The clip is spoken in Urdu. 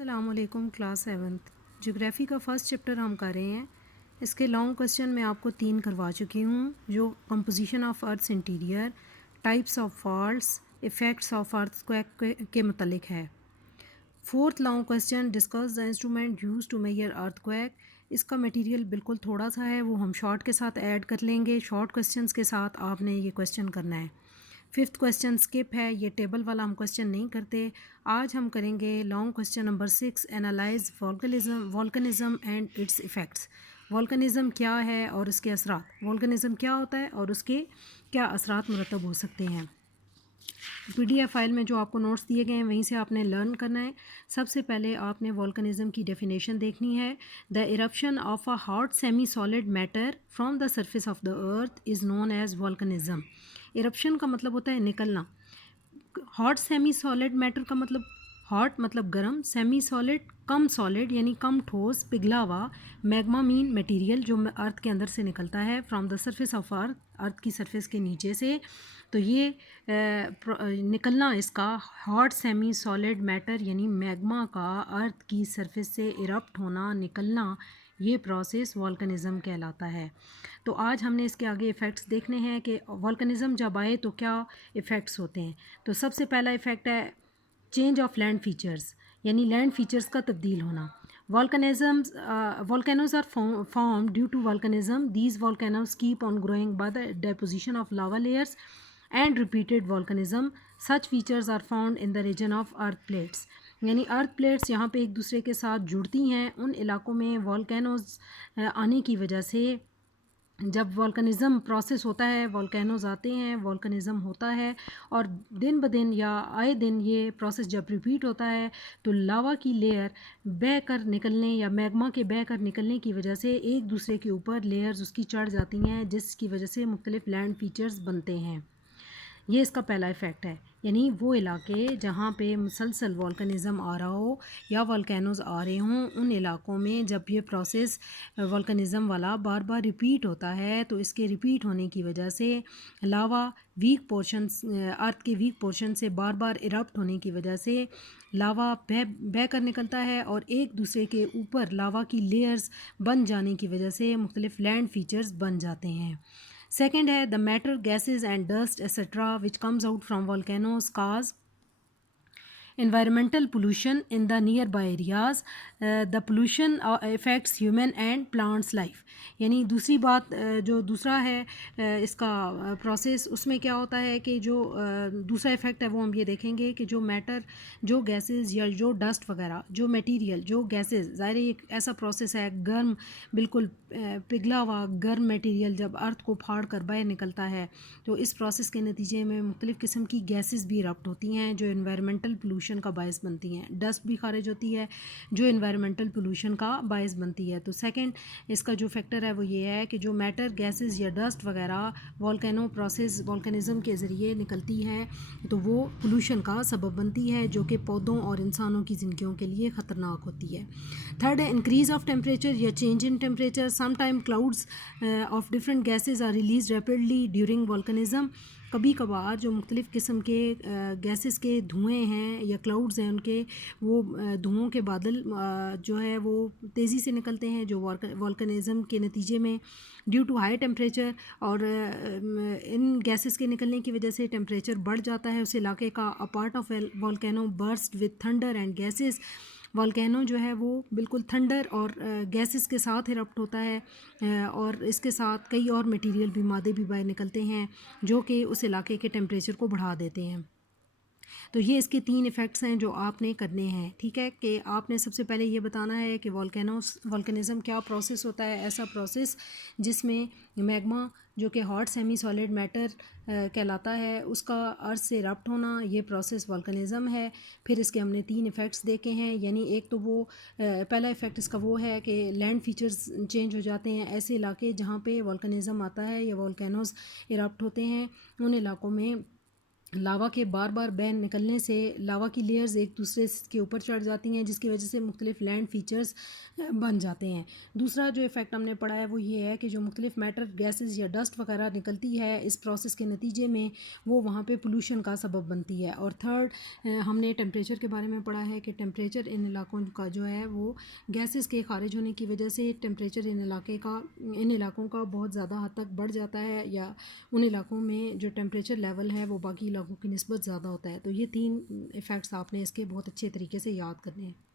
السلام علیکم کلاس 7 جغرافی کا فرسٹ چیپٹر ہم کر رہے ہیں. اس کے لانگ کوسچن میں آپ کو 3 کروا چکی ہوں جو composition of earth's interior, types of faults, effects of earthquake کے متعلق ہے. Fourth long question discuss the instrument use to measure earthquake. اس کا میٹیریل بالکل تھوڑا سا ہے، وہ ہم شارٹ کے ساتھ ایڈ کر لیں گے. شارٹ کوسچنس کے ساتھ آپ نے یہ کوسچن کرنا ہے. ففتھ کوسچن اسکپ ہے، یہ ٹیبل والا ہم کوسچن نہیں کرتے. آج ہم کریں گے long question number 6، analyze volcanism and its effects. Volcanism کیا ہے اور اس کے اثرات، والکنزم کیا ہوتا ہے اور اس کے کیا اثرات مرتب ہو سکتے ہیں. PDF فائل میں جو آپ کو نوٹس دیے گئے ہیں وہیں سے آپ نے لرن کرنا ہے. سب سے پہلے آپ نے والکنزم کی ڈیفینیشن دیکھنی ہے. The eruption of a hot semi solid matter from the surface of the earth is known as volcanism. Eruption کا مطلب ہوتا ہے نکلنا. ہاٹ سیمی سالڈ میٹر کا مطلب ہاٹ مطلب گرم، سیمی سالڈ کم سالڈ یعنی کم ٹھوس، پگھلا ہوا. میگما مین میٹیریل جو ارتھ کے اندر سے نکلتا ہے from the surface of earth, earth کی سرفیس کے نیچے سے. تو یہ نکلنا اس کا ہاٹ سیمی سالڈ میٹر یعنی میگما کا ارتھ کی سرفیس سے ایرپٹ ہونا، نکلنا، یہ پروسیس والکنزم کہلاتا ہے. تو آج ہم نے اس کے آگے ایفیکٹس دیکھنے ہیں کہ والکنزم جب آئے تو کیا ایفیکٹس ہوتے ہیں. تو سب سے پہلا ایفیکٹ ہے چینج آف لینڈ فیچرز، یعنی لینڈ فیچرز کا تبدیل ہونا. Volcanoes are formed due to volcanism. These volcanoes keep on growing by the deposition of lava layers and repeated volcanism. Such features are found in the region of earth plates. یعنی ارتھ پلیٹس یہاں پہ ایک دوسرے کے ساتھ جڑتی ہیں. ان علاقوں میں والکینوز آنے کی وجہ سے جب والکنزم پروسیس ہوتا ہے، والکینوز آتے ہیں، والکنزم ہوتا ہے، اور دن بدن یا آئے دن یہ پروسیس جب ریپیٹ ہوتا ہے تو لاوا کی لیئر بہہ کر نکلنے یا میگما کے بہہ کر نکلنے کی وجہ سے ایک دوسرے کے اوپر لیئرز اس کی چڑھ جاتی ہیں، جس کی وجہ سے مختلف لینڈ فیچرز بنتے ہیں. یہ اس کا پہلا ایفیکٹ ہے. یعنی وہ علاقے جہاں پہ مسلسل والکنزم آ رہا ہو یا والکینوز آ رہے ہوں، ان علاقوں میں جب یہ پروسیس والکنزم والا بار بار ریپیٹ ہوتا ہے تو اس کے ریپیٹ ہونے کی وجہ سے لاوا ویک پورشنز، ارتھ کے ویک پورشن سے بار بار ایرپٹ ہونے کی وجہ سے لاوا بہہ کر نکلتا ہے اور ایک دوسرے کے اوپر لاوا کی لیئرز بن جانے کی وجہ سے مختلف لینڈ فیچرز بن جاتے ہیں. سیکنڈ ہے the matter, gases and dust etcetera which comes out from volcanoes cause environmental pollution in the nearby areas. The pollution affects human and plants life. یعنی دوسری بات جو دوسرا ہے اس کا پروسیس، اس میں کیا ہوتا ہے کہ جو دوسرا ایفیکٹ ہے وہ ہم یہ دیکھیں گے کہ جو میٹر، جو گیسز یا جو ڈسٹ وغیرہ، جو میٹیریل، جو گیسز، ظاہر ایک ایسا پروسیس ہے گرم، بالکل پگھلا ہوا گرم میٹیریل جب ارتھ کو پھاڑ کر باہر نکلتا ہے تو اس پروسیس کے نتیجے میں مختلف قسم کی گیسز بھی ایرپٹ ہوتی ہیں جو انوائرمنٹل پولوشن کا باعث بنتی ہیں. ڈسٹ بھی خارج ہوتی ہے جو انوائرمنٹل پولوشن کا باعث بنتی ہے. تو سیکنڈ اس کا جو فیکٹر ہے وہ یہ ہے کہ جو میٹر، گیسز یا ڈسٹ وغیرہ والکینو پروسیس والکنزم کے ذریعے نکلتی ہے تو وہ پولوشن کا سبب بنتی ہے جو کہ پودوں اور انسانوں کی زندگیوں کے لیے خطرناک ہوتی ہے. تھرڈ ہے انکریز آف ٹیمپریچر یا change in temperature. Some time clouds of different gases are release rapidly during volcanism. کبھی کبھار جو مختلف قسم کے گیسز کے دھوئیں ہیں یا کلاؤڈز ہیں، ان کے وہ دھوؤں کے بادل جو ہے وہ تیزی سے نکلتے ہیں جو والکنزم کے نتیجے میں ڈیو ٹو ہائی ٹیمپریچر، اور ان گیسز کے نکلنے کی وجہ سے ٹیمپریچر بڑھ جاتا ہے اس علاقے کا. A part of volcano burst with thunder and gases. Volcano جو ہے وہ بالکل تھنڈر اور گیسز کے ساتھ ایرپٹ ہوتا ہے اور اس کے ساتھ کئی اور میٹیریل بھی، مادے بھی باہر نکلتے ہیں جو کہ اس علاقے کے ٹیمپریچر کو بڑھا دیتے ہیں. تو یہ اس کے 3 ایفیکٹس ہیں جو آپ نے کرنے ہیں. ٹھیک ہے کہ آپ نے سب سے پہلے یہ بتانا ہے کہ والکنزم کیا پروسیس ہوتا ہے. ایسا پروسیس جس میں میگما جو کہ ہاٹ سیمی سالڈ میٹر کہلاتا ہے اس کا ارتھ سے ایرپٹ ہونا، یہ پروسیس والکنزم ہے. پھر اس کے ہم نے 3 ایفیکٹس دیکھے ہیں. یعنی ایک تو وہ پہلا ایفیکٹ اس کا وہ ہے کہ لینڈ فیچرز چینج ہو جاتے ہیں. ایسے علاقے جہاں پہ والکنزم آتا ہے یا والکینوز ایرپٹ ہوتے ہیں ان علاقوں میں لاوا کے بار بار بین نکلنے سے لاوا کی لیئرز ایک دوسرے کے اوپر چڑھ جاتی ہیں، جس کی وجہ سے مختلف لینڈ فیچرز بن جاتے ہیں۔ دوسرا جو ایفیکٹ ہم نے پڑھا ہے وہ یہ ہے کہ جو مختلف میٹر گیسز یا ڈسٹ وغیرہ نکلتی ہے اس پروسیس کے نتیجے میں، وہ وہاں پہ پولوشن کا سبب بنتی ہے۔ اور تھرڈ ہم نے ٹیمپریچر کے بارے میں پڑھا ہے کہ ٹیمپریچر ان علاقوں کا جو ہے وہ گیسز کے خارج ہونے کی وجہ سے ٹیمپریچر ان علاقوں کا بہت زیادہ حد تک بڑھ جاتا ہے، یا ان علاقوں میں جو ٹیمپریچر لیول ہے وہ باقی علاقوں کی نسبت زیادہ ہوتا ہے۔ تو یہ 3 ایفیکٹس آپ نے اس کے بہت اچھے طریقے سے یاد کرنے ہیں۔